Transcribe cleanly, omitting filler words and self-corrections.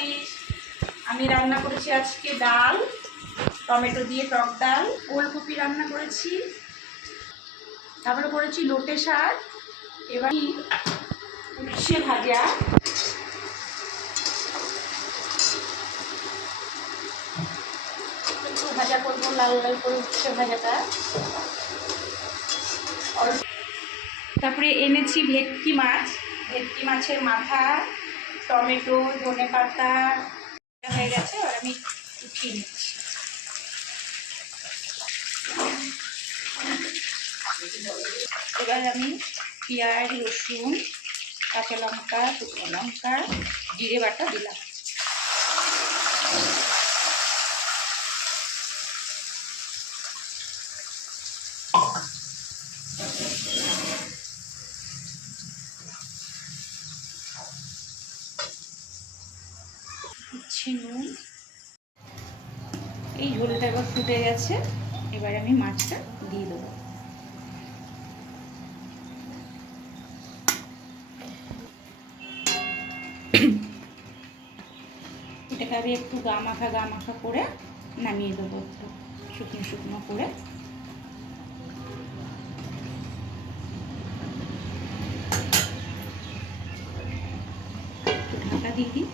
Guys, আমি রান্না করেছি আজকে ডাল, টমেটো দিয়ে টক ডাল, ওলকপি রান্না করেছি, তারপরে করেছি লোটে শাক, এবার উচ্ছে ভাজা, একটু ভাজা করবো লাল লাল করে উচ্ছে ভাজাটা। তারপরে এনেছি ভেটকি মাছ, ভেটকি মাছের মাথা, টমেটো, ধনে পাতা হয়ে গেছে। আর আমি উঠিয়ে নিচ্ছি। এবার আমি পেঁয়াজ, রসুন, কাঁচা লঙ্কা, শুকনো লঙ্কা, জিরে বাটা দিলাম। নুন, এই ঝোলটা এবার ফুটে গেছে, এবার আমি মাছটা দিয়ে দেবো। এটাকে আমি একটু গা মাখা করে নামিয়ে দেবো, একটু শুকনো শুকনো করে। ঢাকা দিয়ে দিই।